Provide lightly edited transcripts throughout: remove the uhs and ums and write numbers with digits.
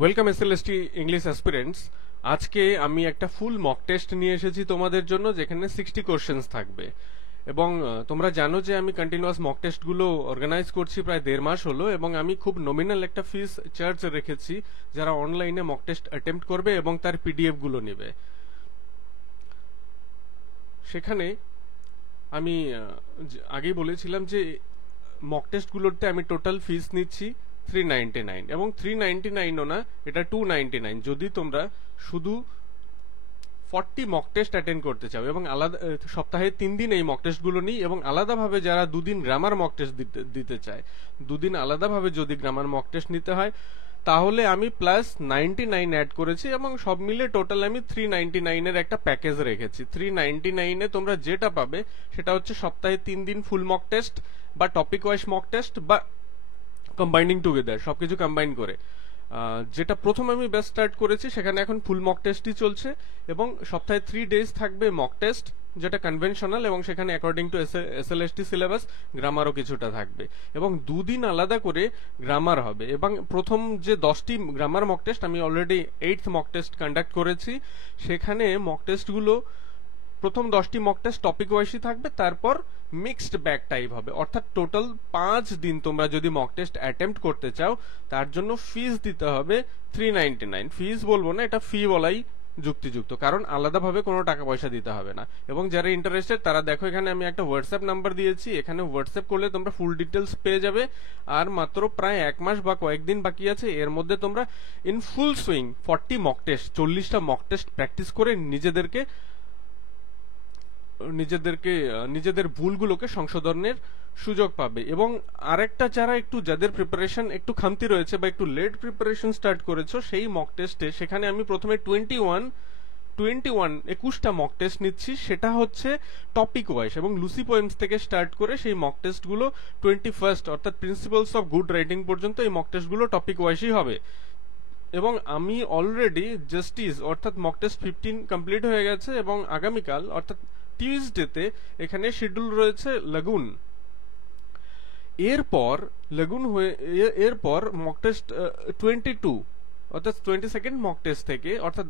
Welcome SLST English aspirants. আজকে আমি একটা ফুল মক টেস্ট নিয়ে এসেছি তোমাদের জন্য, যেখানে 60 কোশ্চেন্স থাকবে। এবং তোমরা জানো যে আমি কন্টিনিউয়াস মক টেস্টগুলো অর্গানাইজ করছি প্রায় 1.5 মাস হলো, এবং আমি খুব নমিনাল একটা ফিস চার্জ রেখেছি যারা অনলাইনে মক টেস্ট অ্যাটেম্প্ট করবে এবং তার পিডিএফ গুলো নেবে। সেখানে আমি আগেই বলেছিলাম যে মক টেস্টগুলোতে আমি টোটাল ফিস নিচ্ছি 399, এবং 399ও না, এটা 299 যদি তোমরা শুধু 40 মক টেস্ট অ্যাটেন্ড করতে চাও। এবং আলাদা সপ্তাহে 3 দিন এই মক টেস্টগুলো নিই, এবং আলাদাভাবে যারা 2 দিন গ্রামার মক টেস্ট দিতে চায়, 2 দিন আলাদাভাবে যদি গ্রামার মক টেস্ট নিতে হয়, তাহলে আমি প্লাস 99 অ্যাড করেছি, এবং সব মিলে টোটাল আমি 399 এর একটা প্যাকেজ রেখেছি। 399-এ তোমরা যেটা পাবে সেটা হচ্ছে সপ্তাহে 3 দিন ফুল মক টেস্ট, বা টপিক ওয়াইজ মক টেস্ট, বা কম্বাইনিং টুগেদার, সবকিছু কম্বাইন করে। যেটা প্রথম আমি বেস্ট স্টার্ট করেছি সেখানে এখন ফুল মক টেস্টই চলছে, এবং সপ্তাহে 3 ডেজ থাকবে মক টেস্ট, যেটা কনভেনশনাল, এবং সেখানে অ্যাকর্ডিং টু এসএলএসটি সিলেবাস গ্রামারও কিছুটা থাকবে, এবং 2 দিন আলাদা করে গ্রামার হবে। এবং প্রথম যে 10টি গ্রামার মক টেস্ট আমি already 8th mock test conduct করেছি, সেখানে মক টেস্টগুলো প্রথম 10টি মক টেস্ট টপিক ওয়াইজই থাকবে, তারপর মিক্সড ব্যাক টাইপ হবে। অর্থাৎ টোটাল 5 দিন তোমরা যদি মক টেস্ট অ্যাটেম্প্ট করতে চাও, তার জন্য ফিস দিতে হবে 399। ফিস বলবো না, এটা ফি বলাই যুক্তিযুক্ত, কারণ আলাদাভাবে কোনো টাকা পয়সা দিতে হবে না। এবং যারা ইন্টারেস্টেড তারা দেখো, এখানে আমি একটা হোয়াটসঅ্যাপ নাম্বার দিয়েছি, এখানে হোয়াটসঅ্যাপ করলে তোমরা ফুল ডিটেলস পেয়ে যাবে। আর মাত্র প্রায় 1 মাস বা কয়েকদিন বাকি আছে, এর মধ্যে তোমরা in full swing 40 mock test, 40টা মক টেস্ট প্র্যাকটিস করে নিজেদের ভুলগুলোকে সংশোধনের সুযোগ পাবে। এবং আরেকটা, যাদের প্রিপারেশন একটু খামতি রয়েছে বা একটু লেট প্রিপারেশন স্টার্ট করেছো, সেই মক টেস্টে সেখানে আমি প্রথমে 21টা মক টেস্ট নিচ্ছি, সেটা হচ্ছে টপিক ওয়াইজ, এবং লুসি পোয়েমস থেকে স্টার্ট করে সেই মক টেস্ট গুলো 21st অর্থাৎ প্রিন্সিপালস অফ গুড রাইটিং পর্যন্ত এই মক টেস্ট গুলো টপিক ওয়াইজই হবে। এবং আমি অলরেডি জাস্টিস অর্থাৎ মক টেস্ট 15 কমপ্লিট হয়ে গেছে, এবং আগামীকাল অর্থাৎ টিউজডেতে এখানে শিডিউল রয়েছে লাগুন। এরপর লাগুন হয়ে এরপর মক টেস্ট 22 অর্থাৎ 22nd মক টেস্ট থেকে, অর্থাৎ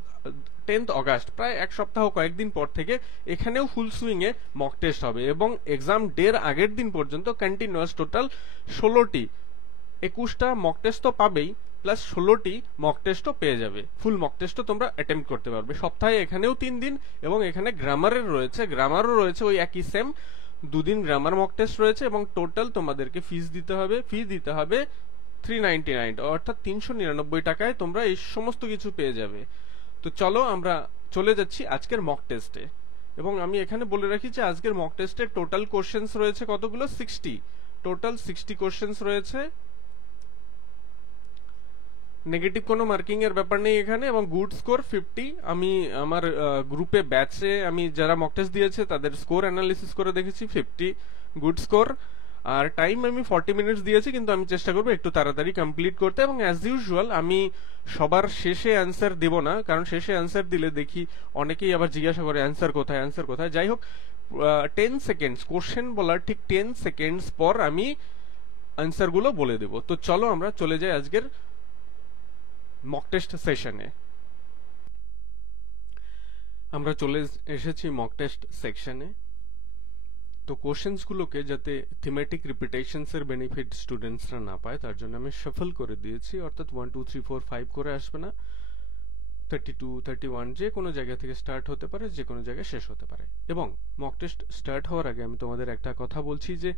10th অগাস্ট, প্রায় এক সপ্তাহ কয়েকদিন পর থেকে এখানেও ফুল সুইং এ মক টেস্ট হবে, এবং এক্সাম ডের আগের দিন পর্যন্ত কন্টিনিউয়াস টোটাল 16টি, 21টা মক টেস্ট তো পাবেই, প্লাস 16টি মক টেস্টও পেয়ে যাবে। ফুল মক টেস্টও তোমরা অ্যাটেম্প্ট করতে পারবে সপ্তাহে, এখানেও 3 দিন। এবং এখানে গ্রামারও রয়েছে ওই একই সেম, 2 দিন গ্রামার মক টেস্ট রয়েছে, এবং টোটাল তোমাদেরকে ফি দিতে হবে 399, অর্থাৎ 399 টাকায় তোমরা এই সমস্ত কিছু পেয়ে যাবে। তো চলো আমরা চলে যাচ্ছি আজকের মক টেস্টে। এবং আমি এখানে বলে রাখি যে আজকের মক টেস্টে টোটাল কোশ্চেন্স রয়েছে কতগুলো, 60। টোটাল 60 কোশ্চেন্স রয়েছে, নেগেটিভ কোনো মার্কিং এর ব্যাপার নেই এখানে, এবং গুড স্কোর 50। আমি আমার গ্রুপে ব্যাচে আমি যারা মক টেস্ট দিয়েছে তাদের স্কোর অ্যানালিসিস করে দেখেছি, 50 গুড স্কোর। আর টাইম আমি 40 মিনিটস দিয়েছি, কিন্তু আমি চেষ্টা করবো একটু তাড়াতাড়ি কমপ্লিট করতে। এবং অ্যাজ ইউজুয়াল আমি সবার শেষে অ্যান্সার দেব না, কারণ শেষে অ্যান্সার দিলে দেখি অনেকেই আবার জিজ্ঞাসা করে অ্যান্সার কোথায়। যাই হোক, 10 সেকেন্ডস কোশ্চেন বলার ঠিক 10 সেকেন্ডস পর আমি অ্যান্সার গুলো বলে দেব। তো চলো আমরা চলে যাই আজকের মক টেস্ট সেশনে। আমরা চলে এসেছি মক টেস্ট সেকশনে। তো কোশ্চেন্স গুলোকে যাতে থিমেটিক রিপিটেশনস এর বেনিফিট স্টুডেন্টসরা না পায়, তার জন্য আমি শাফল করে দিয়েছি, অর্থাৎ 1 2 3 4 5 করে আসবে না, 32 31 যে কোনো জায়গা থেকে স্টার্ট হতে পারে, যে কোনো জায়গায় শেষ হতে পারে। এবং মক টেস্ট স্টার্ট হওয়ার আগে আমি তোমাদের একটা কথা বলছি যে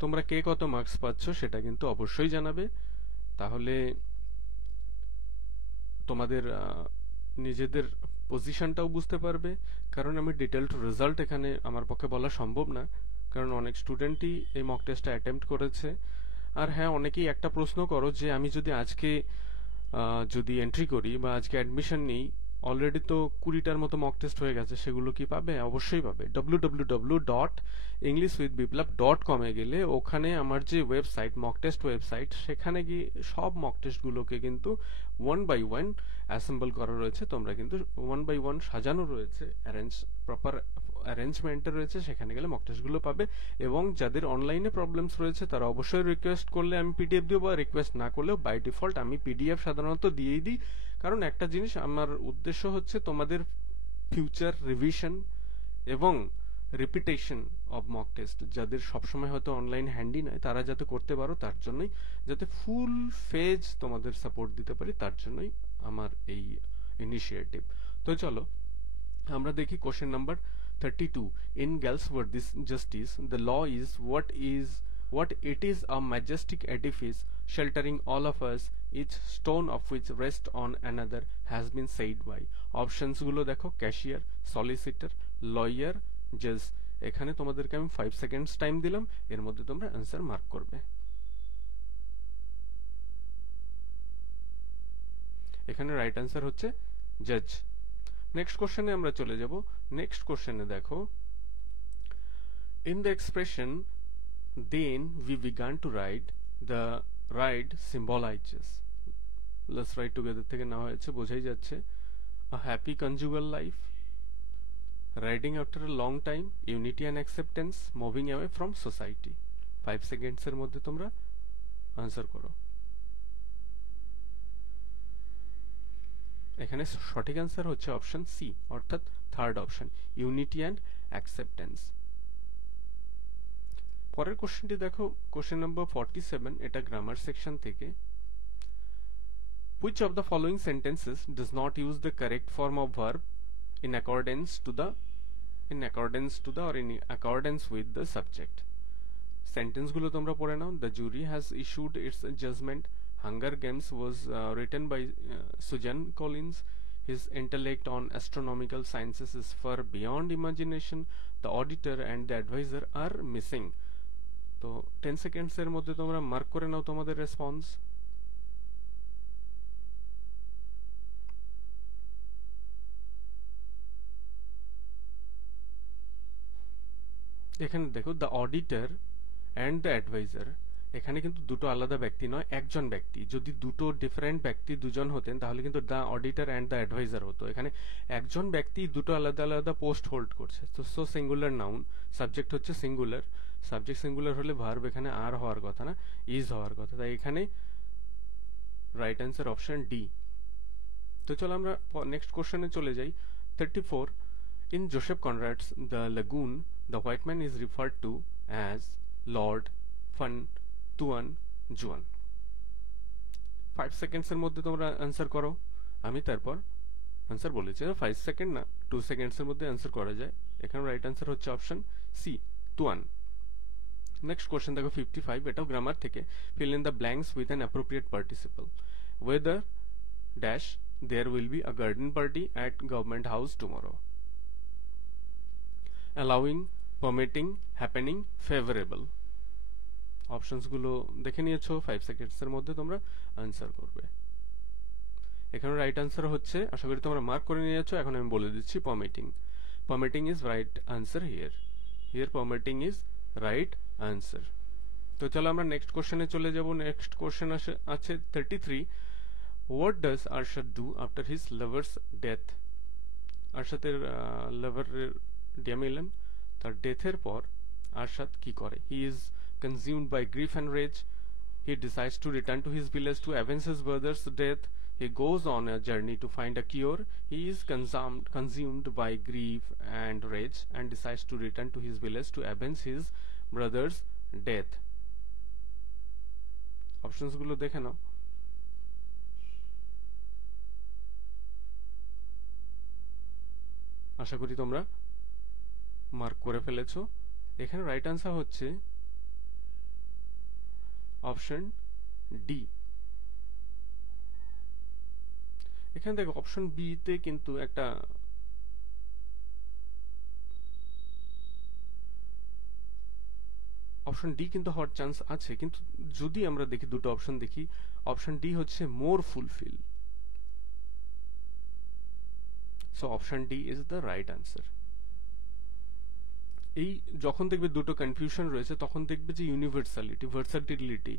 তোমরা কে কত মার্কস পাচ্ছ সেটা কিন্তু অবশ্যই জানাবে, তাহলে তোমাদের নিজেদের পজিশনটাও বুঝতে পারবে। কারণ আমি ডিটেলড রেজাল্ট এখানে আমার পক্ষে বলা সম্ভব না, কারণ অনেক স্টুডেন্টই এই মক টেস্টটা অ্যাটেম্প্ট করেছে। আর হ্যাঁ, অনেকেই একটা প্রশ্ন করো যে আমি যদি আজকে যদি এন্ট্রি করি বা আজকে অ্যাডমিশন নিই, অলরেডি তো 20টার মতো মক টেস্ট হয়ে গেছে, সেগুলো কি পাবে? অবশ্যই পাবে। www.englishwithbiplab.com এ গেলে ওখানে আমার যে ওয়েবসাইট, মক টেস্ট ওয়েবসাইট, সেখানে গিয়ে সব মক টেস্ট গুলোকে কিন্তু 1 by 1 অ্যাসেম্বল করা রয়েছে। তোমরা কিন্তু 1 by 1 সাজানো রয়েছে, অ্যারেঞ্জ প্রপার অ্যারেঞ্জমেন্টে রয়েছে, সেখানে গেলে মক টেস্টগুলো পাবে। এবং যাদের অনলাইনে প্রবলেমস রয়েছে তারা অবশ্যই রিকোয়েস্ট করলে আমি পিডিএফ দিও, বা রিকোয়েস্ট না করলেও বাই ডিফল্ট আমি পিডিএফ সাধারণত দিয়েই দিই। কারণ একটা জিনিস, আমার উদ্দেশ্য হচ্ছে তোমাদের ফিউচার রিভিশন এবং রিপিটেশন অফ মক টেস্ট, যাদের সবসময় হয়তো অনলাইন হ্যান্ডি নয় তারা যাতে করতে পারো, তার জন্যই, যাতে ফুল ফেজ তোমাদের সাপোর্ট দিতে পারি, তার জন্যই আমার এই ইনিশিয়েটিভ। তো চলো আমরা দেখি question number 32. In Galsworth justice, the law what it is, a majestic edifice sheltering all of us, each stone of which rests on another, has been said by. Options গুলো দেখো, ক্যাশিয়ার, সলিসিটর, লয়ার, জাজ। এখানে তোমাদেরকে আমি 5 seconds time দিলাম, এর মধ্যে তোমরা অ্যান্সার মার্ক করবে। এখানে রাইট অ্যান্সার হচ্ছে জাজ। নেক্সট কোশ্চেনে আমরা চলে যাব। নেক্সট কোশ্চেনে দেখো, in the expression then we began to ride, the ride symbolizes, let's ride together থেকে নেওয়া হয়েছে, বোঝাই যাচ্ছে a happy conjugal life, riding after a long time, unity and acceptance, moving away from society। 5 seconds এর মধ্যে তোমরা answer করো। এখানে সঠিক অ্যান্সার হচ্ছে অপশন সি, অর্থাৎ third option, unity and acceptance. পরের কোশ্চেনটি দেখো, কোশ্চেন নম্বর 47, এটা গ্রামার সেকশন থেকে। Which of the following sentences does not use the correct form of verb in accordance with the subject? Sentence গুলো তোমরা পড়ে নাও। The jury has issued its judgment. Hunger Games was written by Susan Collins. His intellect on astronomical sciences is far beyond imagination. The auditor and the advisor are missing. তো 10 seconds এর মধ্যে তোমরা mark করে নাও তোমাদের response. এখানে দেখো, the auditor and the adviser, এখানে কিন্তু দুটো আলাদা ব্যক্তি নয়, একজন ব্যক্তি। যদি দুটো ডিফারেন্ট ব্যক্তি দুজন হতেন তাহলে কিন্তু the auditor and the adviser হতো। এখানে একজন ব্যক্তি দুটো আলাদা আলাদা পোস্ট হোল্ড করছে, তো সো সিঙ্গুলার নাউন, সাবজেক্ট হচ্ছে সিঙ্গুলার, সাবজেক্ট সিঙ্গুলার হলে ভার্ব এখানে আর হওয়ার কথা না, ইজ হওয়ার কথা, তাই এখানে রাইট অ্যান্সার অপশন ডি। তো চলো আমরা নেক্সট কোশ্চেনে চলে যাই। 34. In Joseph Conrad's The Lagoon, the white man is referred to as Lord Fun Tuan Juan। 5 seconds এর মধ্যে তোমরা অ্যান্সার করো, আমি তারপর অ্যান্সার বলেছি। 5 সেকেন্ড না, 2 সেকেন্ডস এর মধ্যে অ্যান্সার করা যায়। এখানে রাইট অ্যান্সার হচ্ছে অপশন সি, তুয়ান। নেক্সট কোশ্চেন দেখো 55, এটাও গ্রামার থেকে। fill in the blanks with an appropriate participle. Whether dash there will be a garden party at government house tomorrow. allowing, permitting, happening, favorable। Options গুলো দেখে নিয়েছো, 5 seconds এর মধ্যে তোমরা answer করবে। এখানে রাইট আনসার হচ্ছে, আশা করি তোমরা মার্ক করে নিয়েছো, এখন আমি বলে দিচ্ছি permitting. permitting is right answer here. Here permitting is right answer. তো চলো আমরা নেক্সট কোশ্চেনে চলে যাব। নেক্সট কোশ্চেন আছে 33. What does Arshad do after his lover's death? আরশাদের লাভারের ড্যামিলেন, তার ডেথের পর আরশাদ কি করে? He is consumed by grief and rage. He decides to return to his village to avenge his brother's death. He goes on a journey to find a cure. He is consumed by grief and rage and decides to return to his village to avenge his brother's death. Options গুলো দেখে নাও। আশা করি তোমরা mark করে ফেলেছো। এখানে right answer হচ্ছে option D. এখানে দেখো অপশন বি তে কিন্তু একটা অপশন ডি কিন্তু হওয়ার চান্স আছে, কিন্তু যদি আমরা দেখি দুটো অপশন দেখি, অপশন ডি হচ্ছে more fulfil. So option D is the right answer. এই যখন দেখবে দুটো কনফিউশন রয়েছে তখন দেখবে যে ইউনিভার্সালিটি, ভার্সাটিলিটি,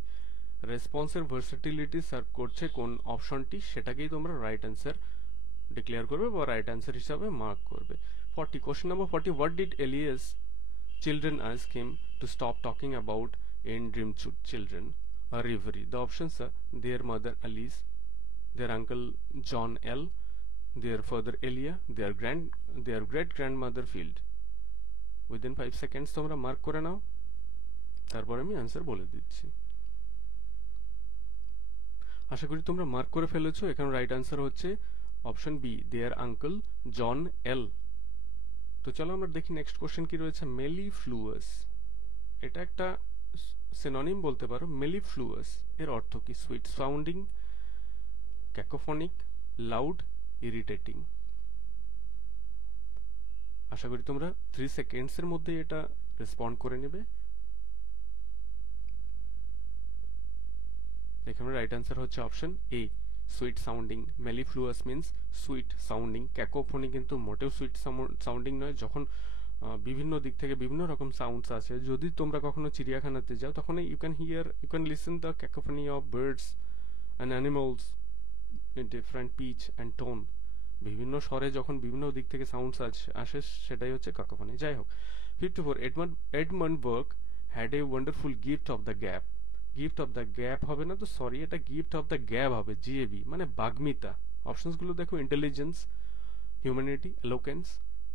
রেসপন্সের ভার্সাটিলিটি সার্ভ করছে কোন অপশনটি, সেটাকেই তোমরা রাইট অ্যান্সার ডিক্লেয়ার করবে বা রাইট অ্যান্সার হিসাবে মার্ক করবে। 40, question number 40, what did Elias children ask him to stop talking about in dream children a reverie? The options are their mother Alice, their uncle John L, their father Elia, their great grandmother Field. Within 5 seconds তোমরা mark করে নাও, তারপর আমি answer বলে দিচ্ছি। আশা করি তোমরা mark করে ফেলেছো। এখানে রাইট आंसर হচ্ছে অপশন বি, দেয়ার আঙ্কেল জন এল। তো চলো আমরা দেখি নেক্সট কোশ্চেন কি রয়েছে। মেলিফ্লুয়াস, এটা একটা সিনোনিম বলতে পারো। মেলিফ্লুয়াস এর অর্থ কি? Sweet sounding, cacophonic, loud, irritating. আশা করি তোমরা 3 সেকেন্ডস এর মধ্যে এটা রেসপন্ড করে নেবে। এখানে রাইট आंसर হচ্ছে option A, sweet sounding. Mellifluous means sweet sounding. Cacophony কিন্তু মোটেও সুইট সাউন্ডিং নয়। যখন বিভিন্ন দিক থেকে বিভিন্ন রকম সাউন্ডস আছে, যদি তোমরা কখনো চিড়িয়াখানাতে যাও তখন you can listen the cacophony of birds and animals in different pitch and tone. বিভিন্ন স্বরে যখন বিভিন্ন দিক থেকে সাউন্ডস আসে সেটাই হচ্ছে ক্যাকোফনি। যাই হোক, 54, Edmund Burke had a wonderful gift of the gap. Gift of the gap হবে না তো, সরি, এটা গিফট অফ দ্য গ্যাপ হবে, জিএবি, মানে বাগ্মিতা। অপশনস গুলো দেখো, ইন্টেলিজেন্স, হিউম্যানিটি, এলোকেন্স,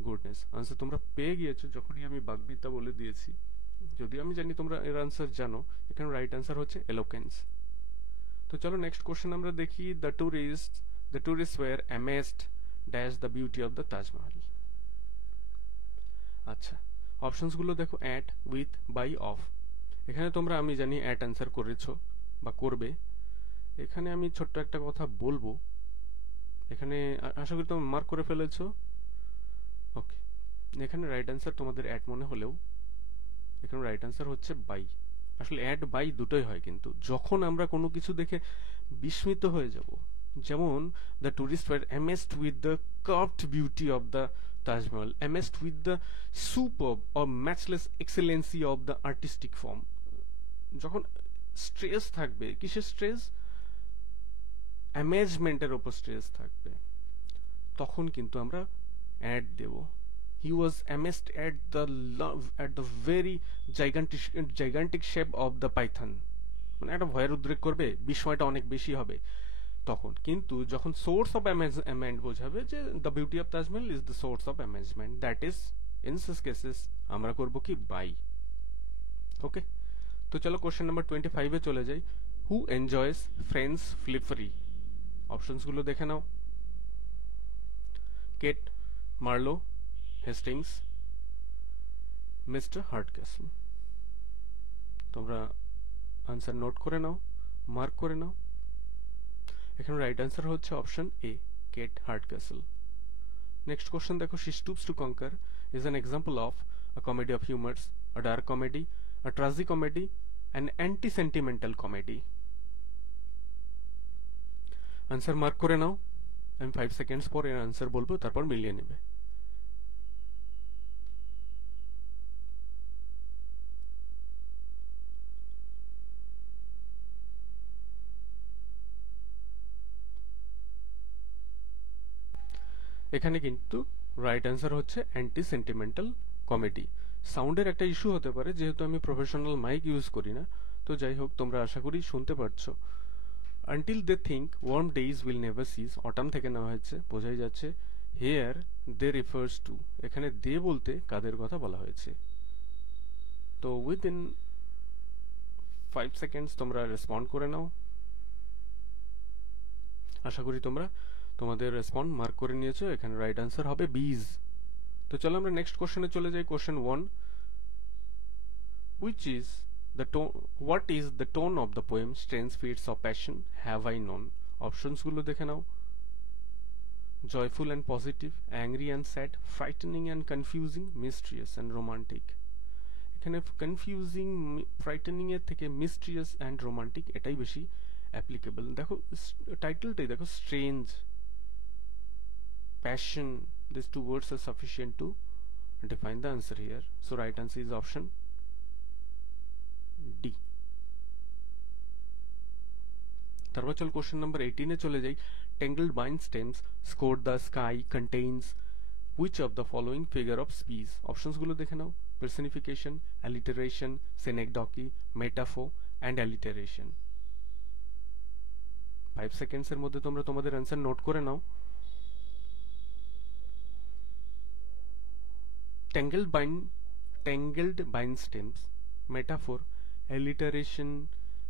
গুডনেস। আনসার তোমরা পেয়ে গিয়েছো যখনই আমি বাগ্মিতা বলে দিয়েছি, যদিও আমি জানি তোমরা এর আনসার জানো। এখানে রাইট আনসার হচ্ছে এলোকেন্স। তো চলো নেক্সট কোশ্চেন আমরা দেখি। The tourist were amazed dash the beauty of the Taj Mahal. আচ্ছা, অপশনস গুলো দেখো, অ্যাট, উইথ, বাই, অফ। এখানে তোমরা, আমি জানি, অ্যাট আনসার করেছো বা করবে। এখানে আমি ছোট্ট একটা কথা বলবো, এখানে আশা করি তোমরা মার্ক করে ফেলেছো। ওকে, এখানে রাইট আনসার তোমাদের অ্যাট মনে হলেও এখানে রাইট আনসার হচ্ছে বাই। আসলে অ্যাট বাই দুটোই হয়, কিন্তু যখন আমরা কোনো কিছু দেখে বিস্মিত হয়ে যাব, যেমন the tourist were amazed with the curved beauty of the Taj Mahal, amazed with the superb or matchless excellency of the artistic form. যখন স্ট্রেস থাকবে, কিসের স্ট্রেস? অ্যামেজমেন্টের উপর স্ট্রেস থাকবে, তখন কিন্তু আমরা অ্যাড দেব। He was amazed at the very gigantic shape of the python, মানে একটা ভয়ের উদ্রেক করবে, বিস্ময়টা অনেক বেশি হবে তখন। কিন্তু যখন সোর্স অফ অ্যামেজমেন্ট বোঝাবে, যে the beauty of Taj Mahal is the source of amazement, that is in such cases আমরা করব কি? বাই। ওকে, তো চলো কোশ্চেন নাম্বার 25 এ চলে যাই। Who enjoys friends flippery? Options গুলো দেখে নাও। Kate Marlow, Hastings, mister Hardcastle. তোমরা আনসার নোট করে নাও, মার্ক করে নাও। এখানে রাইট আনসার হচ্ছে option A, Kate Hardcastle. Next question দেখো। She stoops to conquer is an example of a comedy of humours, a dark comedy, a tragicomedy, an anti sentimental comedy. Answer mark করে নাও। আমি 5 seconds পর এর answer বলবো, তারপর মিলিয়ে নেবে। এখানে কিন্তু রাইট আনসার হচ্ছে অ্যান্টি সেন্টিমেন্টাল কমেডি। সাউন্ডের একটা ইস্যু হতে পারে, যেহেতু আমি প্রফেশনাল মাইক ইউজ করি না। তো যাই হোক, তোমরা আশা করি শুনতে পারছো। Until they think warm days will never cease, autumn থেকে নেওয়া হয়েছে, বোঝাই যাচ্ছে। হেয়ার দে রিফার্স টু, এখানে দে বলতে কাদের কথা বলা হয়েছে? তো উইদিন 5 সেকেন্ডস তোমরা রেসপন্ড করে নাও। আশা করি তোমরা তোমাদের রেসপন্ড মার্ক করে নিয়েছো। এখানে রাইট আনসার হবে বিজ। তো চলো আমরা নেক্সট কোশ্চেনে চলে যাই। Question 1, what is the tone of the poem Strange Feats of Passion Have I Known? Options গুলো দেখে নাও। Joyful and positive, angry and sad, frightening and confusing, mysterious and romantic. এখানে কনফিউজিং, ফ্রাইটেনিং এর থেকে mysterious and romantic এটাই বেশি applicable. দেখো টাইটেলটাই দেখো, strange, passion, these two words are sufficient to define the answer here. So right answer is option D. তারপর চল question number 18 এ চলে যাই। Tangled vine stems scored the sky contains which of the following figure of speech অপশনসগুলো দেখে নাও personification alliteration synecdoche metaphor and alliteration 5 seconds এর মধ্যে তোমরা তোমাদের answer note করে নাও tangled bind stems metaphor alliteration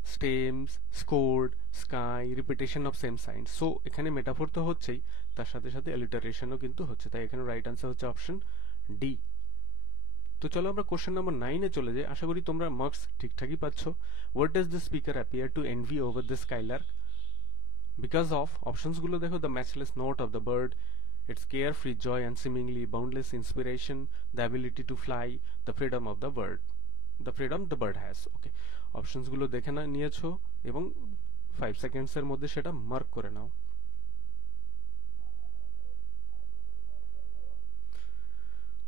stems scored sky repetition of same signs so এখানে metaphor তো হচ্ছেই তার সাথে সাথে alliterationও কিন্তু হচ্ছে তাই এখানে রাইট आंसर হচ্ছে অপশন ডি তো চলো আমরা কোশ্চেন নাম্বার 9 এ চলে যাই আশা করি তোমরা মার্কস ঠিকঠাকই পাচ্ছ what does the speaker appear to envy over the skylark because of options গুলো দেখো the matchless note of the bird its carefree joy and seemingly boundless inspiration the ability to fly the freedom of the bird the freedom the bird has okay options গুলো দেখে না নিয়েছো এবং 5 seconds এর মধ্যে সেটা মার্ক করে নাও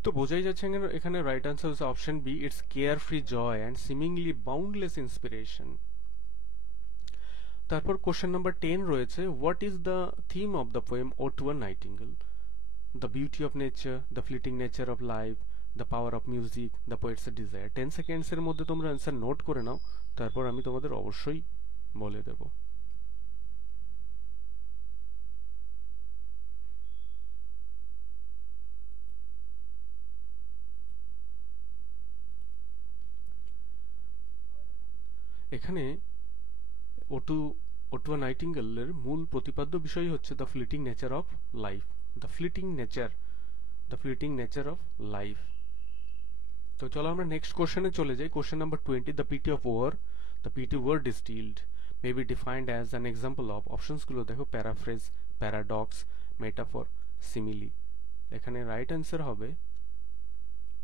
তো বোঝাই যাচ্ছে এখানে রাইট आंसर হচ্ছে option B it's carefree joy and seemingly boundless inspiration তারপর কোশ্চেন নাম্বার 10 রয়েছে what is the theme of the poem ode to a nightingale the beauty of nature the fleeting nature of life the power of music the poet's desire 10 seconds এর মধ্যে তোমরা answer note করে নাও তারপর আমি তোমাদের অবশ্যই বলে দেব এখানে ওটু আ নাইটিঙ্গেলের মূল প্রতিপাদ্য বিষয় হচ্ছে the fleeting nature of life the fleeting nature of life তো চলো আমরা নেক্সট কোশ্চেনে চলে যাই question number 20 the pity of war the pity war distilled may be defined as an example of অপশনসগুলো দেখো প্যারাফ্রেজ প্যারাডক্স মেটাফর সিমিলি এখানে right answer হবে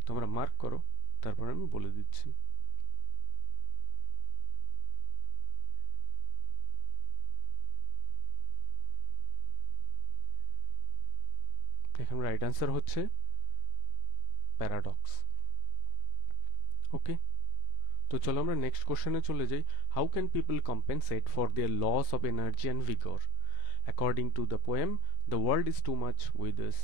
তোমরা মার্ক করো তারপর আমি বলে দিচ্ছি এখানে রাইট आंसर হচ্ছে প্যারাডক্স ওকে তো চলো আমরা নেক্সট কোশ্চেনে চলে যাই how can people compensate for their loss of energy and vigor according to the poem the world is too much with us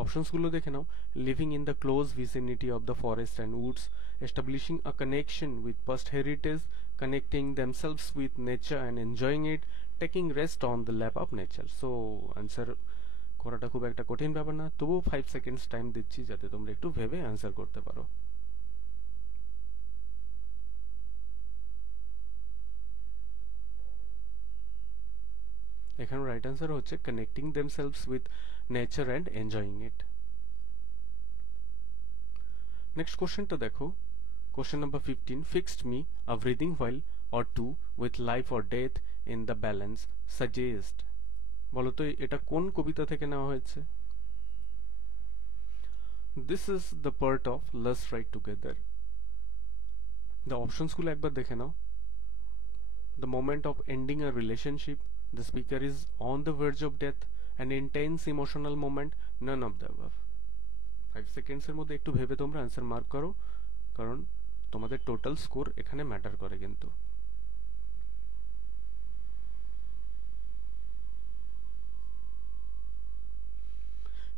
options গুলো দেখে নাও living in the close vicinity of the forest and woods establishing a connection with past heritage connecting themselves with nature and enjoying it taking rest on the lap of nature so answer করাটা খুব একটা কঠিন ব্যাপার না তবুও 5 seconds time দিচ্ছি যাতে তোমরা একটু ভেবে आंसर করতে পারো এখানে রাইট आंसर হচ্ছে connecting themselves with nature and enjoying it next কোশ্চেনটা দেখো question number 15 fixed me a breathing wheel or two with life or death in the balance suggest বলো তো এটা কোন কবিতা থেকে নেওয়া হয়েছে this is the part of let's write together the options গুলো একবার দেখে নাও the moment of ending a relationship the speaker is on the verge of death an intense emotional moment none of the above 5 seconds এর মধ্যে একটু ভেবে তোমরা answer mark করো কারণ তোমাদের টোটাল স্কোর এখানে ম্যাটার করে কিন্তু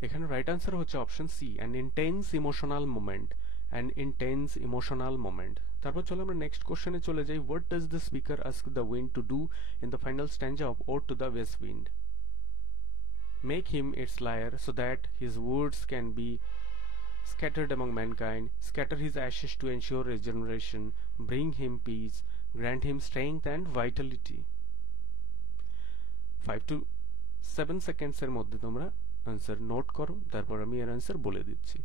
এখানে রাইট आंसर হচ্ছে option C an intense emotional moment তারপর চলো আমরা নেক্সট কোশ্চেনে চলে যাই what does the speaker ask the wind to do in the final stanza of ode to the west wind make him its lyre so that his words can be scattered among mankind, scatter his ashes to ensure regeneration, bring him peace, grant him strength and vitality. 5 to 7 seconds এর মধ্যে তোমরা answer note করো তারপর আমি এর answer বলে দিচ্ছি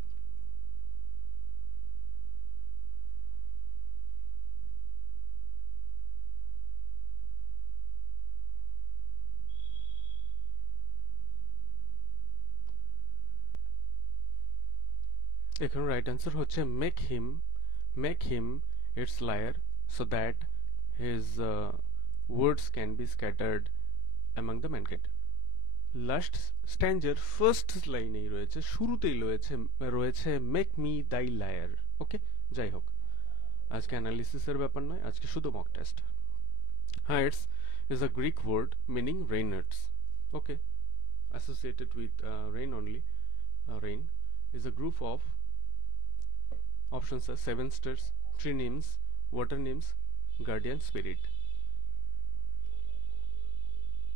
এখানে রাইট आंसर হচ্ছে make him its liar so that his words can be scattered among the mankind last স্ট্যাঞ্জার ফার্স্ট লাইনেই রয়েছে শুরুতেই রয়েছে make me thy lyre okay যাই হোক আজকে অ্যানালিসিসের ব্যাপার নয় আজকে শুধু mock test Hyades is a Greek word meaning rainers okay associated with rain only. Rain is a group of options are 7 stars, tree names, water names, guardian spirit.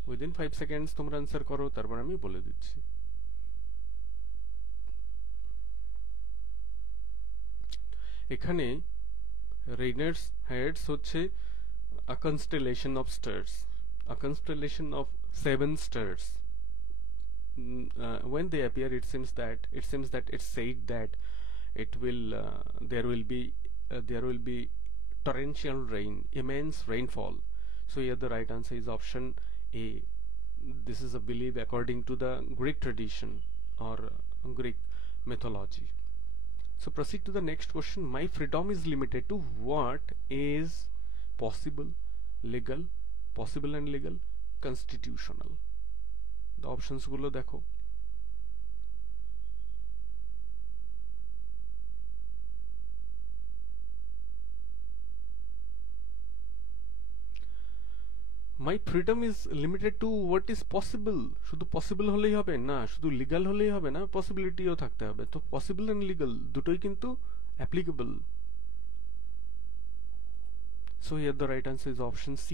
Within 5 seconds তোমরা answer করো, তারপর আমি বলে দিচ্ছি। এখানে রেইনার্স heads হচ্ছে a constellation of stars, a constellation of 7 stars. When they appear, it seems that it's said that there will be torrential rain, immense rainfall. So here the right answer is option A. This is a belief according to the Greek tradition or Greek mythology. So proceed to the next question. My freedom is limited to what is possible, legal, possible and legal, constitutional. The options গুলো দেখো। My freedom is limited to what is possible. শুধু possible হলেই হবে না, শুধু legal হলেই হবে না, possibilityও থাকতে হবে। তো possible and legal দুটোই কিন্তু applicable. So here the right answer is option C.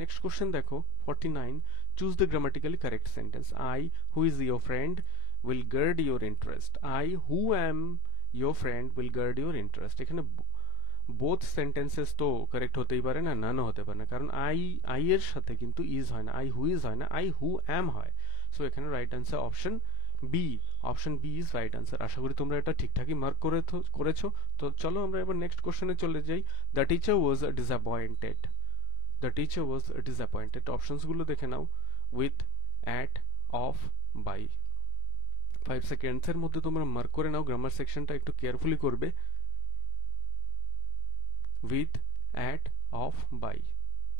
Next question দেখো 49. Choose the grammatically correct sentence. I, who is your friend, will guard your interest. I, who am your friend, will guard your interest. এখানে both sentences তো correct হতেই পারে না, নাও হতে পারে না, কারণ I এর সাথে কিন্তু is হয় না, I who is হয় না, I who am হয়। So এখানে right answer option B. Option B is right answer. আশা করি তোমরা এটা ঠিকঠাকই মার্ক করেছো। তো চলো আমরা এবার নেক্সট কোশ্চেনে চলে যাই। The teacher was disappointed. The teacher was disappointed. Options গুলো দেখে নাও। with, at, of, by. 5 seconds এর মধ্যে তোমরা মার্ক করে নাও। গ্রামার সেকশনটা একটু কেয়ারফুলি করবে। with, at, of, by.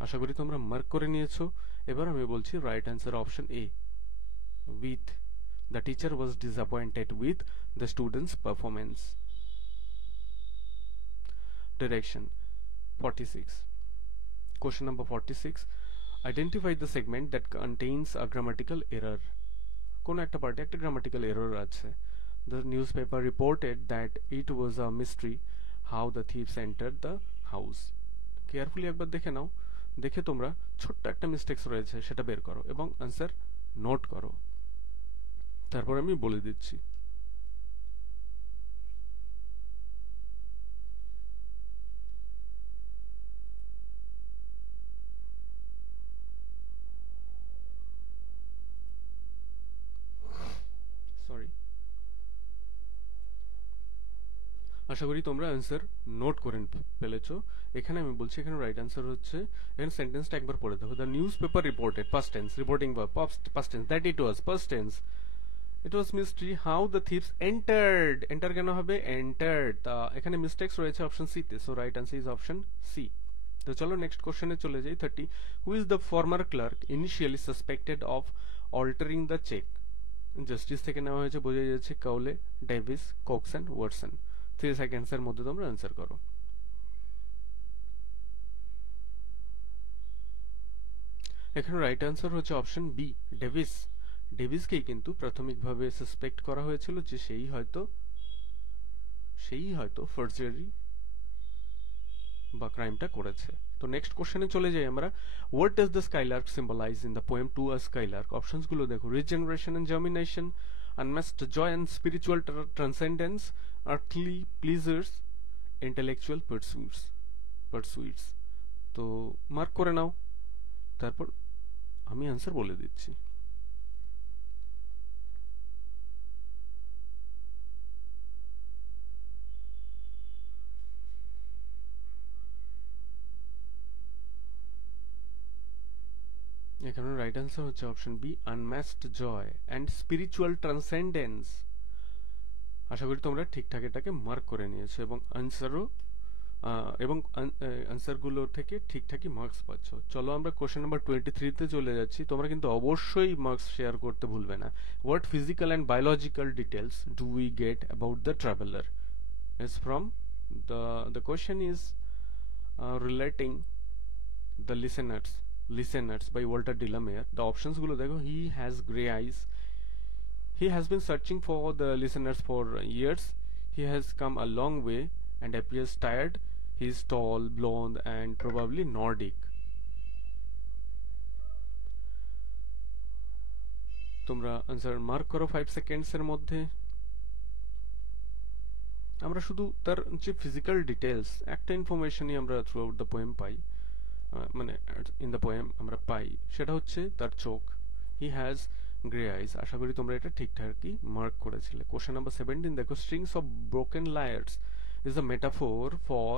আশা করি তোমরা মার্ক করে নিয়েছো। এবার আমি বলছি right answer option A, with. The teacher was disappointed with the students' performance. Direction 46. Question number 46. Identify the segment that contains a grammatical error. কোন একটা পার্টে একটা grammatical error আছে। The newspaper reported that it was a mystery how the thieves entered the house. Carefully একবার দেখে নাও, দেখে তোমরা ছোট্ট একটা মিস্টেক্স রয়েছে সেটা বের করো এবং আনসার নোট করো, তারপর আমি বলে দিচ্ছি। সরি, আশা করি তোমরা অ্যান্সার নোট করে ফেলেছো। এখানে আমি বলছি, এখানে রাইট অ্যান্সার হচ্ছে, এখানে সেন্টেন্সটা একবার পড়ে দেখো। The newspaper reported, past tense, reporting verb, past tense, that it was, past tense, it was mystery how the thieves entered. Entered কেন হবে? এন্টার্ড। তা এখানে মিস্টেক্স রয়েছে অপশন সি তে। So right answer is option C. তো চলো next কোশ্চেনে চলে যাই। 30. Who is the former clerk initially suspected of altering the cheque? Justice থেকে নেওয়া হয়েছে, বোঝা যাচ্ছে Cowley, Davis, Cox and Watson. 3 seconds এর মধ্যে তোমরা অ্যান্সার করো। এখানে রাইট অ্যান্সার হচ্ছে অপশন বি, ডেভিস। ডেভিসকেই কিন্তু প্রাথমিকভাবে সাসপেক্ট করা হয়েছিল যে সেই হয়তো ফর্জারি বা ক্রাইমটা করেছে। তো নেক্সট কোশ্চেনে চলে যাই আমরা। What does the skylark symbolize in the poem to a skylark? Options গুলো দেখো। Regeneration and germination, unmasked joy and spiritual transcendence, earthly pleasures, intellectual pursuits. তো মার্ক করে নাও, তারপর আমি আনসার বলে দিচ্ছি। এখানে রাইট অ্যান্সার হচ্ছে option B, unmasked joy and spiritual transcendence. আশা করি তোমরা ঠিকঠাক এটাকে মার্ক করে নিয়েছো এবং আনসারগুলো থেকে ঠিকঠাকই মার্কস পাচ্ছ। চলো আমরা কোশ্চেন নাম্বার 23 তে চলে যাচ্ছি। তোমরা কিন্তু অবশ্যই মার্কস শেয়ার করতে ভুলবে না। What physical and biological details do we get about the traveller? Is from the question is relating the listeners Listeners by Walter de la Mare. The options গুলো দেখো, he has grey eyes. He has been searching for the listeners for years. He has come a long way and appears tired. He is tall, blonde and probably Nordic. তোমরা answer mark করো 5 সেকেন্ডসের মধ্যে। আমরা শুধু তার যে physical details একটা ইনফরমেশনই আমরা through out the poem পাই, মানে ইন দ্য পোয়েম আমরা পাই, সেটা হচ্ছে তার চোখ। হি হ্যাজ গ্রে আইস। আশা করি তোমরা এটা ঠিকঠাকই মার্ক করেছিলে। কোশ্চেন নাম্বার 17 দেখো, strings of broken liars is a metaphor for,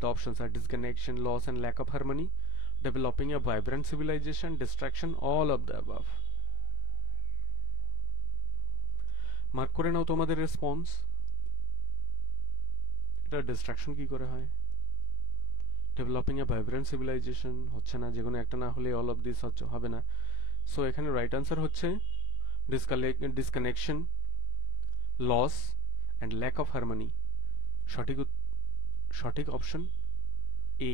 the options are disconnection, loss and lack of harmony, developing a vibrant civilization, distraction, all of the above. Mark করে নাও তোমাদের response. এটা distraction কি করে হয়? Developing এ vibrant civilisation হচ্ছে না, যেকোনো একটা না হলে অল অফ দিস হবে না। সো এখানে রাইট আনসার হচ্ছে disconnection, loss and lack of harmony. সঠিক option A.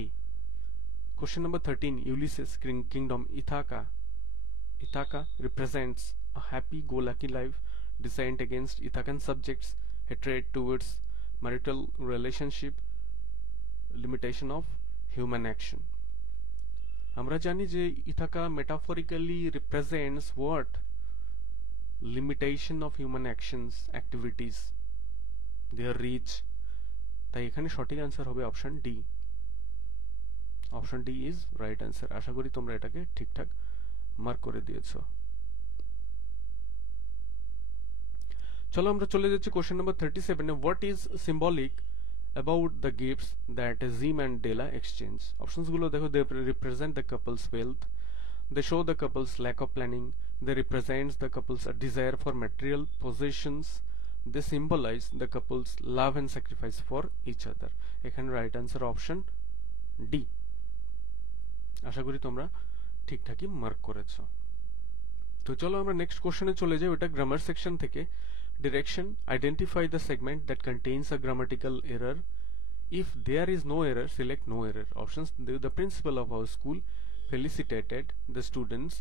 Question number 13, Ulysses kingdom Ithaca represents a happy-go-lucky life, dissent against Ithacan subjects, hatred towards marital relationship, limitation of human action. আমরা জানি যে Ithaca metaphorically represents what? Limitation of human actions, activities, their reach. তাই এখানে সঠিক answer হবে option D. Option D is right answer. আশা করি তোমরা এটাকে ঠিকঠাক মার্ক করে দিয়েছো। চলো আমরা চলে যাচ্ছি কোশ্চেন নাম্বার 37 এ। What is symbolic about the gifts that Jim and Della exchange? Options গুলো দেখো, they represent the couple's wealth, they show the couple's lack of planning, they represents the couple's desire for material positions, they symbolize the couple's love and sacrifice for each other. এখানে right answer option D. আশা করি তোমরা ঠিকঠাকই mark করেছো। তো চলো আমরা next কোশ্চেনে চলে যাই। ওটা গ্রামার সেকশন থেকে। Direction, identify the segment that contains a grammatical error. If there is no error, select no error. Options, the principal of our school felicitated the students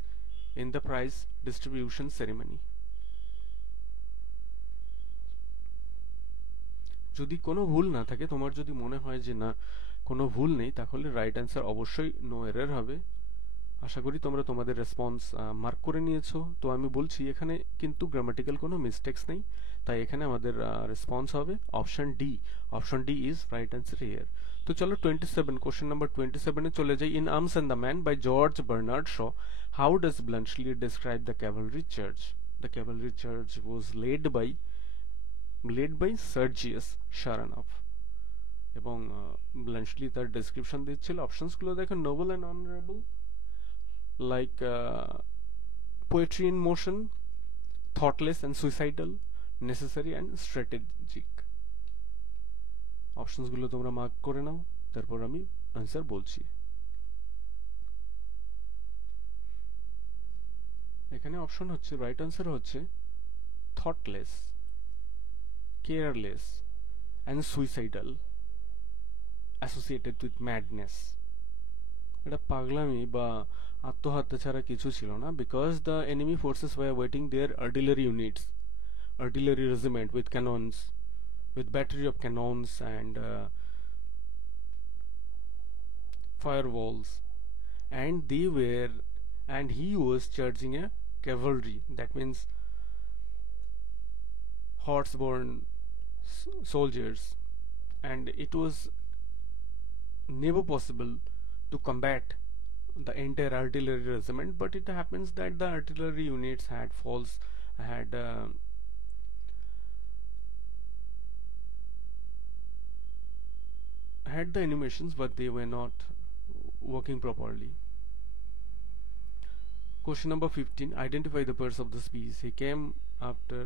in the prize distribution ceremony. যদি কোনো ভুল না থাকে, তোমার যদি মনে হয় যে না কোনো ভুল নেই, তাহলে রাইট অ্যান্সার অবশ্যই নো এরর হবে। আশা করি তোমরা তোমাদের রেসপন্স মার্ক করে নিয়েছো। তো আমি বলছি এখানে কিন্তু গ্রামাটিক্যাল কোনো মিস্টেক্স নেই, তাই এখানে আমাদের রেসপন্স হবে option D. Option D is right answer here. তো চলো 27, কোশ্চেন নাম্বার 27 এ চলে যাই। In arms and the man by George Bernard Shaw, how does Bluntschli describe the cavalry charge? The cavalry charge was led by Sergius Saranoff. এবং Bluntschli তার description দিচ্ছিল। Options গুলো দেখো, noble and honourable, like poetry in motion, thoughtless and suicidal, necessary and strategic. Options গুলো তোমরা mark করে নাও, তারপর আমি আনসার বলছি। এখানে অপশন হচ্ছে, রাইট আনসার হচ্ছে thoughtless, careless and suicidal, associated with madness. এটা পাগলামি বা আত্মহত্যা ছাড়া কিছু ছিল না। because the enemy forces were awaiting their artillery units, artillery regiment with cannons, with battery of cannons and firewalls, and he was charging a cavalry, that means horse-borne soldiers, and it was never possible to combat the entire artillery regiment. But it happens that the artillery units had the animations, but they were not working properly. Question number 15, identify the purse of the speech. He came after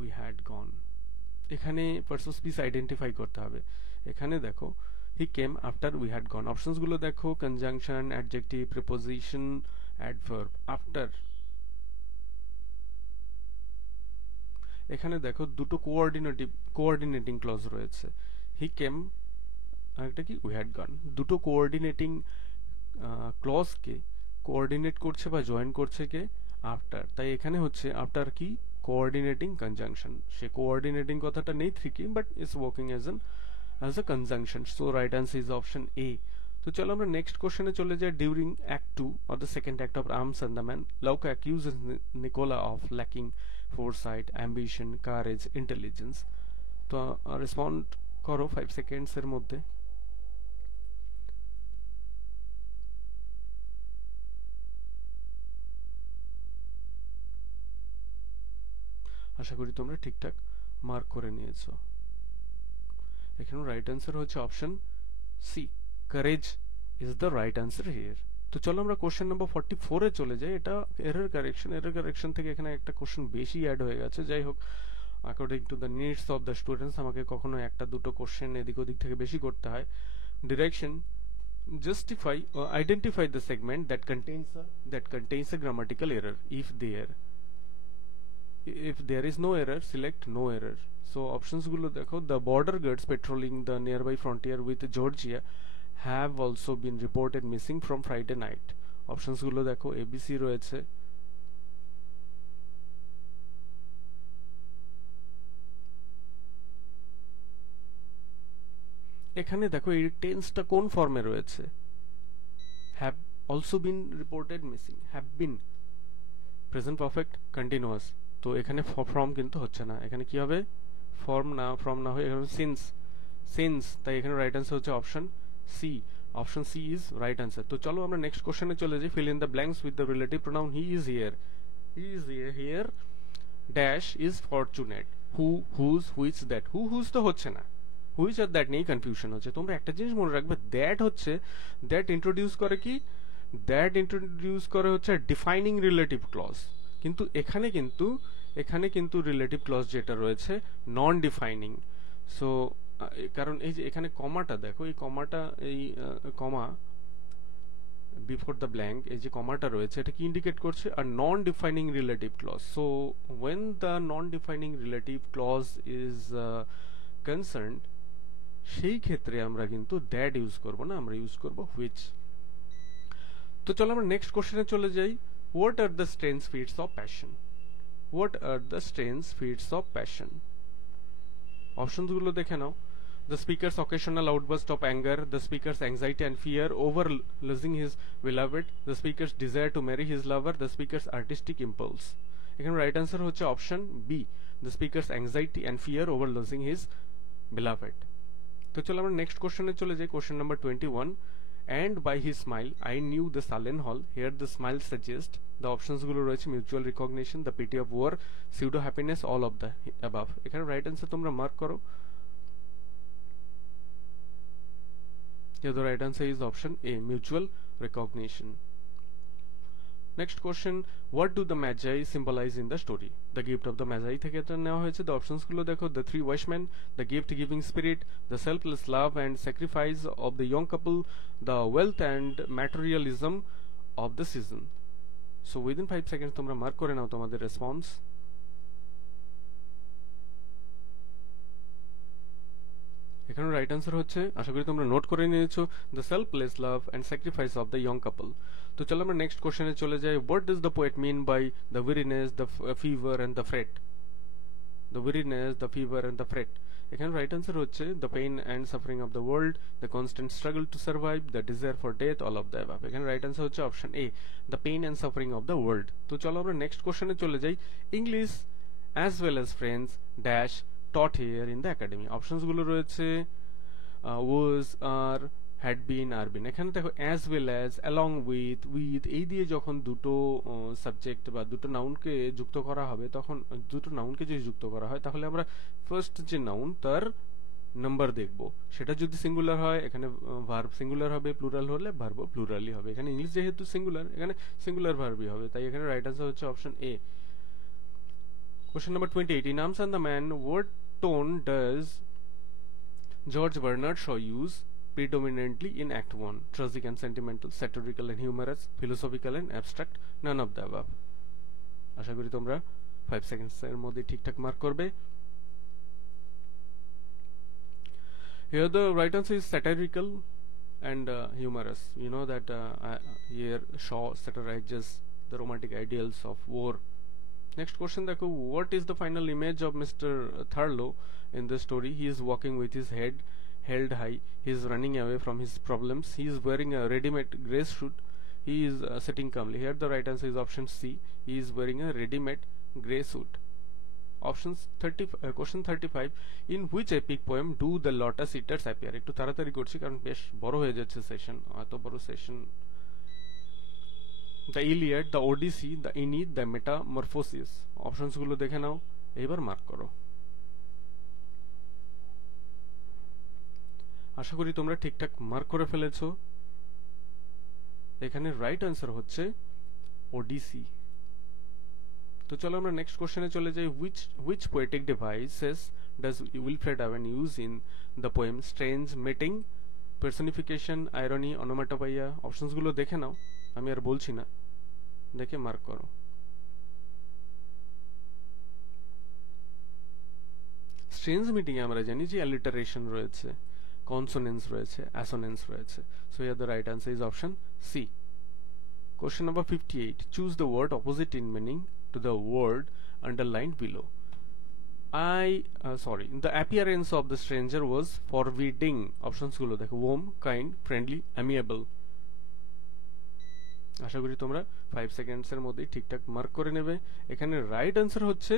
we had gone. এখানে purse of speech identify করতে হবে। এখানে দেখো, he came after we had gone। Options গুলো দেখো, conjunction, adjective, preposition, adverb. After, এখানে দেখো দুটো কোঅর্ডিনেটিং ক্লজ রয়েছে। he came আর একটা কি we had gone। দুটো কোঅর্ডিনেটিং ক্লজকে কোঅর্ডিনেট করছে বা জয়েন করছে কে, আফটার। তাই এখানে হচ্ছে আফটার কি, কোঅর্ডিনেটিং কনজাংশন। সে কোঅর্ডিনেটিং কথাটা নেই tricky, but it's working as a conjunction. So right answer is option A. তো চলো আমরা নেক্সট কোশ্চেনে চলে যাই। During act 2 or the second act of arms and the man, Lauka accuses Nicola of lacking foresight, ambition, courage, intelligence. তো respond করো 5 seconds এর মধ্যে। আশা করি তোমরা ঠিকঠাক মার্ক করে নিয়েছো। এখানে রাইট অ্যান্সার হচ্ছে option C, courage is the right answer here. তো চলো আমরা কোশ্চেন নাম্বার 44 এ চলে যাই। এটা এরর কারেকশন থেকে এখানে একটা কোশ্চেন বেশি অ্যাড হয়ে গেছে। যাই হোক, according to the needs of the students আমাকে কখনো একটা দুটো কোশ্চেন এদিক ওদিক থেকে বেশি করতে হয়। Direction, justify or identify the segment that contains a grammatical error. If there is no error, select no error. So options গুলো দেখো, the border guards patrolling the nearby frontier with Georgia have also been reported missing from Friday night. Options গুলো দেখো, ABC রয়েছে। এখানে দেখো এই টেন্সটা কোন ফর্মে রয়েছে, have also been reported missing, have been present perfect continuous. তো এখানে ফর্ম কিন্তু হচ্ছে না, এখানে কি হবে, ফর্ম না হয়ে এখানে সিন্স। তাই এখানে রাইট অ্যান্সার হচ্ছে option C. Option C is right answer. তো চলো আমরা নেক্সট কোশ্চেনে চলে যাই। Fill in the blanks with the relative pronoun he is here dash is fortunate, whose, which, that. Whose তো হচ্ছে না, হুইচ আর দ্যাট নিয়ে কনফিউশন হচ্ছে। তোমরা একটা জিনিস মনে রাখবে, দ্যাট হচ্ছে, দ্যাট ইন্ট্রোডিউস করে কি, দ্যাট ইন্ট্রোডিউস করে হচ্ছে ডিফাইনিং রিলেটিভ ক্লজ। কিন্তু এখানে কিন্তু রিলেটিভ ক্লজ যেটা রয়েছে নন ডিফাইনিং। সো কারণ এই যে এখানে কমাটা দেখো, এই কমাটা, এই কমা বিফোর দ্য ব্ল্যাঙ্ক, এই যে কমাটা রয়েছে, এটা কি ইন্ডিকেট করছে, আর non defining relative clause. So when the non defining relative clause is concerned, সেই ক্ষেত্রে আমরা কিন্তু দ্যাট ইউজ করব না, আমরা ইউজ করব হুইচ। তো চলো আমরা নেক্সট কোশ্চেনে চলে যাই। What are the strengths fits of passion? What are the strengths fits of passion? অপশনগুলো দেখে নাও। The speaker's occasional outburst of anger, the speaker's anxiety and fear over losing his beloved, the speaker's desire to marry his lover, the speaker's artistic impulse. এখানে right answer হচ্ছে option B, the speaker's anxiety and fear over losing his beloved. তো চলো আমরা next কোশ্চেনে চলে যাই। Question number 21, and by his smile I knew the sullen hall. Here the smile suggests, the options গুলো রয়েছে mutual recognition, the pity of war, pseudo happiness, all of the above. এখানে right answer তোমরা mark করো। Yeah, the right answer is option A, mutual recognition. Next question, what do the magi symbolize in the story? The gift of the magi থেকে এটা নেওয়া হয়েছে। The options গুলো দেখো, the three wise men, the gift giving spirit, the selfless love and sacrifice of the young couple, the wealth and materialism of the season. So within 5 seconds তোমরা mark করে নাও তোমাদের response. এখানে right answer হচ্ছে, আশা করি তোমরা note করে নিয়েছো, the selfless love and sacrifice of the young couple. তো চলো আমরা নেক্সট কোশ্চেনে চলে যাই। What does the poet mean by the weariness, the fever and the fret? The weariness, the fever and the fret. এখানে right answer হচ্ছে the pain and suffering of the world, the constant struggle to survive, the desire for death, all of the above. এখানে right answer হচ্ছে option A, the pain and suffering of the world. তো চলো আমরা next কোশ্চেনে চলে যাই। English as well as French dash taught here in the academy. Options গুলো রয়েছে was, are, had been, are been। এখানে দেখো as well as, along with, with, এই দিয়ে যখন দুটো সাবজেক্ট বা দুটো নাউনকে যুক্ত করা হবে, তখন দুটো নাউনকে যদি যুক্ত করা হয়, তাহলে আমরা ফার্স্ট যে নাউন তার নাম্বার দেখব। সেটা যদি সিঙ্গুলার হয় এখানে ভার্ব সিঙ্গুলার হবে, প্লুরাল হলে ভার্ব প্লুরালই হবে। এখানে ইংলিশ যেহেতু সিঙ্গুলার, এখানে সিঙ্গুলার ভার্বই হবে। তাই এখানে রাইট আনসার হচ্ছে option A. Question number 28, in Arms and the Man, what tone does George Bernard Shaw use predominantly in Act 1? Tragic and sentimental, satirical and humorous, philosophical and abstract, none of the above. আশা করি তোমরা 5 seconds এর মধ্যে ঠিকঠাক mark করবে। Here the right answer is satirical, and humorous. You know that here Shaw satirizes the romantic ideals of war. Next question দেখো, what is the final image of Mr. Thurlow in the story? He is walking with his head held high. He is running away from his problems. He is wearing a ready-made grey suit. He is sitting calmly. Here the right answer is option C. He is wearing a ready-made grey suit. Options 30 question 35, in which epic poem do the lotus eaters appear? একটু তাড়াতাড়ি করছি কারণ বেশ বড় হয়ে যাচ্ছে session, এত বড় session. The Iliad, the Odyssey, the Aeneid, the metamorphosis. Options গুলো দেখে নাও, এইবার মার্ক করো। আশা করি তোমরা ঠিকঠাক মার্ক করে ফেলেছো। এখানে রাইট আনসার হচ্ছে ওডিসি। তো চলো আমরা নেক্সট কোশ্চেনে চলে যাই। which poetic devices does Wilfred Owen use in the poem Strange Meeting? Personification, irony, onomatopoeia। Options গুলো দেখে নাও, আমি আর বলছি না, দেখে মার্ক করো। স্ট্রেঞ্জ মিটিং এ আমরা জানি যে অ্যালিটারেশন রয়েছে, কনসোনেন্স রয়েছে, অ্যাসোনেন্স রয়েছে। So here the right answer is option C. Question number 58. Choose the word opposite in meaning to the word underlined below. The appearance of the stranger was forbidding. Options গুলো দেখো, warm, kind, friendly, amiable. আশা করি তোমরা 5 seconds এর মধ্যেই ঠিকঠাক mark করে নেবে। এখানে রাইট আনসার হচ্ছে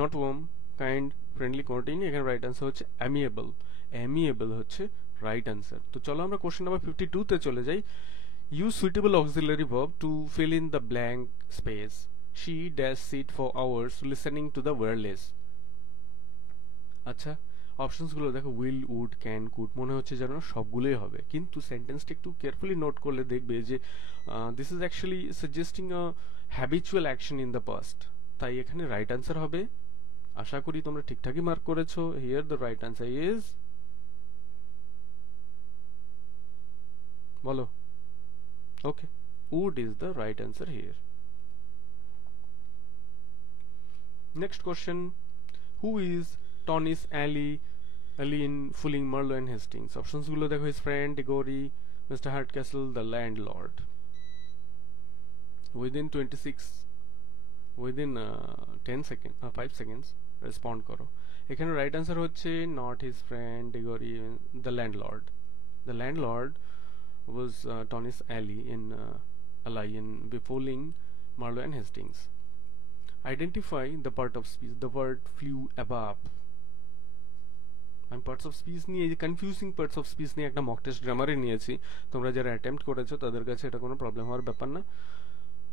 নট warm, kind, friendly কোনটাই নেই, এখানে রাইট আনসার হচ্ছে amiable. Amiable হচ্ছে রাইট আনসার। তো চলো আমরা কোশ্চেন নাম্বার 52 তে চলে যাই। Use suitable auxiliary verb to fill in the blank space. She dash sit for hours listening to the wireless. আচ্ছা, অপশনস গুলো দেখো, উইল, উড, ক্যান, কুড, মনে হচ্ছে যেন সবগুলোই হবে, কিন্তু সেন্টেন্সটা একটু কেয়ারফুলি নোট করলে দেখবে যে this is actually suggesting a habitual action in the past. তাই এখানে রাইট আনসার হবে, আশা করি তোমরা ঠিকঠাকই মার্ক করেছো। Here the right answer is, বলো। Okay, would is the right answer here. Next question, who is Tonis Ali in Fooling Marlowe and Hastings? Options gulo dekho, his friend, Diggory, Mr. Hardcastle, the landlord. Within 10 seconds, 5 seconds respond karo. এখানে right answer হচ্ছে not his friend, Diggory, the landlord. The landlord was Tonis Ali in Befooling Marlowe and Hastings. Identify the part of speech. The word flew above. আমি parts of speech নিয়ে, এই যে confusing parts of speech নিয়ে একটা mock test গ্রামারে নিয়েছি। তোমরা যারা attempt করেছো তাদের কাছে এটা কোনো প্রবলেম হওয়ার ব্যাপার না।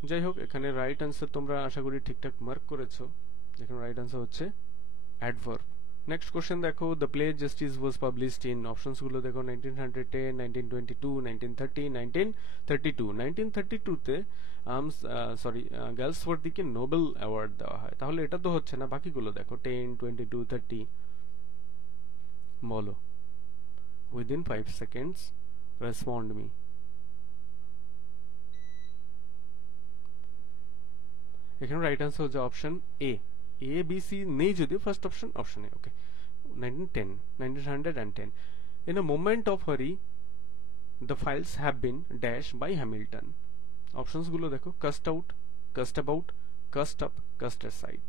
যাই হোক, এখানে রাইট আনসার তোমরা আশা করি ঠিকঠাক মার্ক করেছো। এখানে রাইট আনসার হচ্ছে অ্যাডভার্ব। নেক্সট কোশ্চেন দেখো, the play justice was published in. Options গুলো দেখো, 1910, 1922, 1930, 1932। 1932 তে গার্লসওয়ার্থীকে নোবেল অ্যাওয়ার্ড দেওয়া হয়। তাহলে এটা তো হচ্ছে না, বাকিগুলো দেখো, 10, 22, 30, বলো। Within 5 seconds respond me. এখানে রাইট আনসার হচ্ছে option A. A, B, C নেই যদিও, first option A. Okay, 1910। In a moment of hurry, the files have been dashed by Hamilton. Options গুলো দেখো, cussed out, cussed about, cussed up, cussed aside।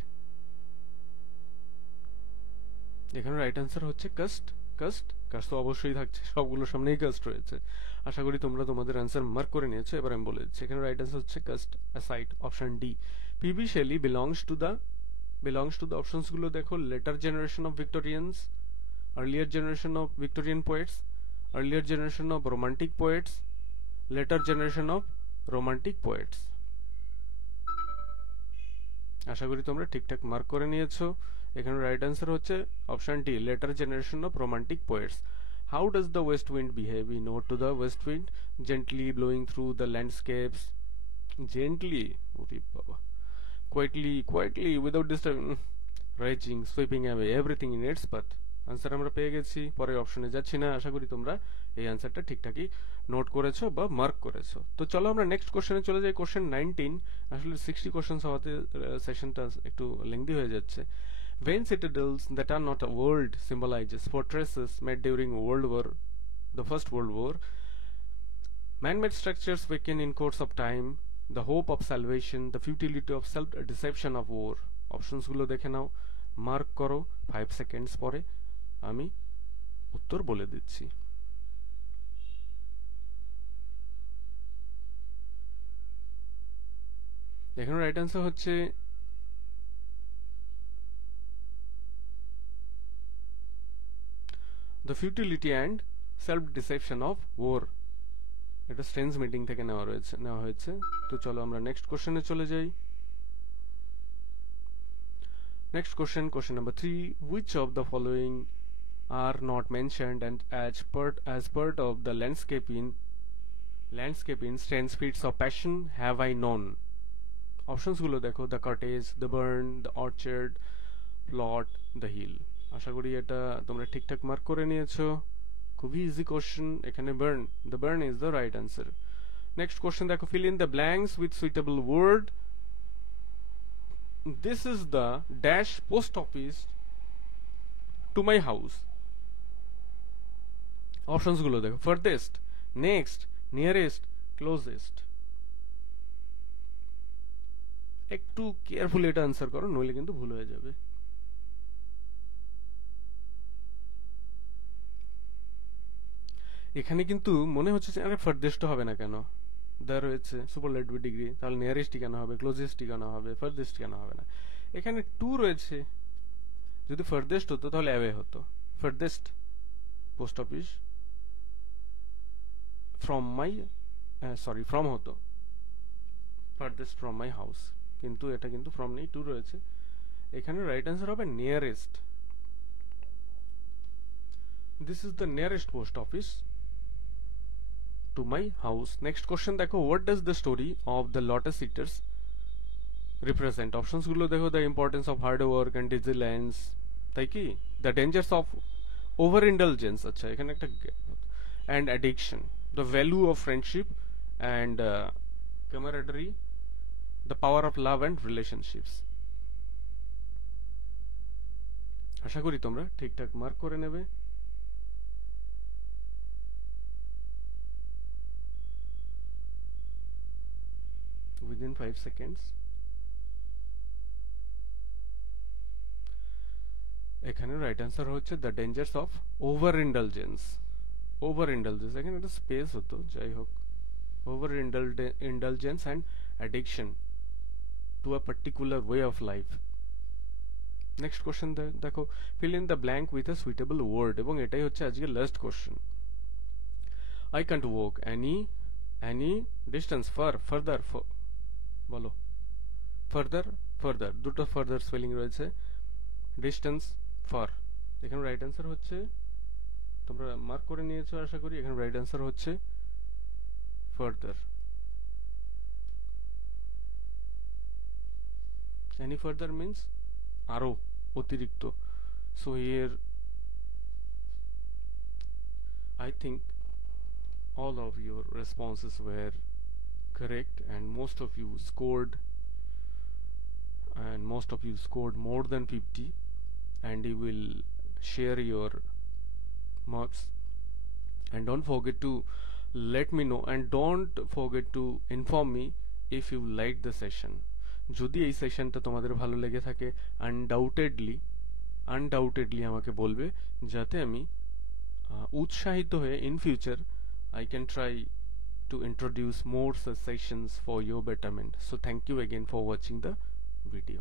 এখানে right answer হচ্ছে caste. Caste তো অবশ্যই থাকছে, সবগুলোর সামনেই কাস্ট রয়েছে। আশা করি তোমরা তোমাদের আনসার মার্ক করে নিয়েছো। এবার আমি বলে দিচ্ছি, এখানে রাইট আনসার হচ্ছে cast aside, option D. PB Shelley belongs to the options গুলো দেখো, later generation of Victorians, earlier generation of Victorian poets, earlier generation of romantic poets, later generation of romantic poets। আশা করি তোমরা ঠিকঠাক mark করে নিয়েছো। এখানে right answer হচ্ছে option D, later generation of romantic poets। How does the west wind behave? We know to the west wind, gently blowing through the landscapes, gently, ওরে বাবা, quietly without disturbing, raging, sweeping away everything in its path। Answer আমরা পেয়ে গেছি, পরের অপশনে যাচ্ছি না। আশা করি তোমরা এই আনসারটা ঠিকঠাকই নোট করেছো বা মার্ক করেছো। তো চলো আমরা নেক্সট কোশ্চেনে চলে যাই। কোশ্চেন 19। আসলে 60 কোশ্চেন হওয়াতে সেশনটা একটু লেংদি হয়ে যাচ্ছে। Vain citadels that are not a world symbolizes fortresses made during the First World War. Man-made structures weaken in course of time, the hope of salvation, the futility of self-deception of war. অপশনসগুলো দেখে নাও, mark করো, 5 seconds পরে আমি উত্তর বলে দিচ্ছি। এখানে right answer হচ্ছে the futility and self deception of war. এটা স্ট্রেন্স মিটিং থেকে নেওয়া হয়েছে। তো চলো আমরা নেক্সট কোশ্চেনে চলে যাই। Next question, question number 3. Which of the following are not mentioned and as part of the landscape in 10 feats of passion have I known? Options গুলো দেখো, the cottage, the burn, the orchard, plot, the hill. আশা করি এটা তোমরা ঠিকঠাক mark করে নিয়েছো। খুবই easy question. এখানে burn, the burn is the right answer. Next question দেখো, fill in the blanks with suitable word. This is the dash post office to my house. Options গুলো দেখো, furthest, next, nearest, closest. একটু carefully এটা answer করো, নইলে কিন্তু ভুল হয়ে যাবে। এখানে কিন্তু মনে হচ্ছে যে আরে ফার্দেস্ট হবে না কেন, দেওয়া রয়েছে সুপারলেটিভ ডিগ্রি, তাহলে নিয়ারেস্ট কেন হবে, ক্লোজেস্ট কেন হবে, ফার্দেস্ট কেন হবে না। এখানে টু রয়েছে, যদি ফার্দেস্ট হতো তাহলে অ্যাওয়ে হতো। ফার্দেস্ট পোস্ট অফিস ফ্রম হতো ফার্দেস্ট ফ্রম মাই হাউস, কিন্তু এটা কিন্তু ফ্রম নেই, টু রয়েছে। এখানে রাইট অ্যান্সার হবে nearest. This is the nearest post office to my house. Next question দেখো, what does the story of the lotus eaters represent? Options গুলো দেখো, the importance of hard work and vigilance, তাই কি, the dangers of overindulgence, আচ্ছা এখানে একটা and addiction, the value of friendship and camaraderie, the power of love and relationships. আশা করি তোমরা ঠিকঠাক মার্ক করে নেবে। Within 5 seconds. এখানে রাইট অ্যান্সার হচ্ছে the dangers of over indulgence. এখানে একটা স্পেস হতো, যাই হোক, over indulgence and addiction to a particular way of life. Next question দেখো, fill in the blank with a suitable word, এবং এটাই হচ্ছে আজকে last question. I can't walk any distance further, বলো, ফার্দার দুটো ফার্দার স্পেলিং রয়েছে, distance far. এখানে right answer হচ্ছে, তোমরা মার্ক করে নিয়েছো আশা করি, এখানে রাইট অ্যান্সার হচ্ছে ফার্দার। এনি ফার্দার মিন্স আরো, অতিরিক্ত। So here I think all of your responses were correct, and most of you scored more than 50, and you will share your marks. And don't forget to let me know, and don't forget to inform me if you liked the session. যদি এই সেশনটা তোমাদের ভালো লেগে থাকে, undoubtedly আমাকে বলবে, যাতে আমি উৎসাহিত হয়ে in future I can try to introduce more such sessions for your betterment. So thank you again for watching the video.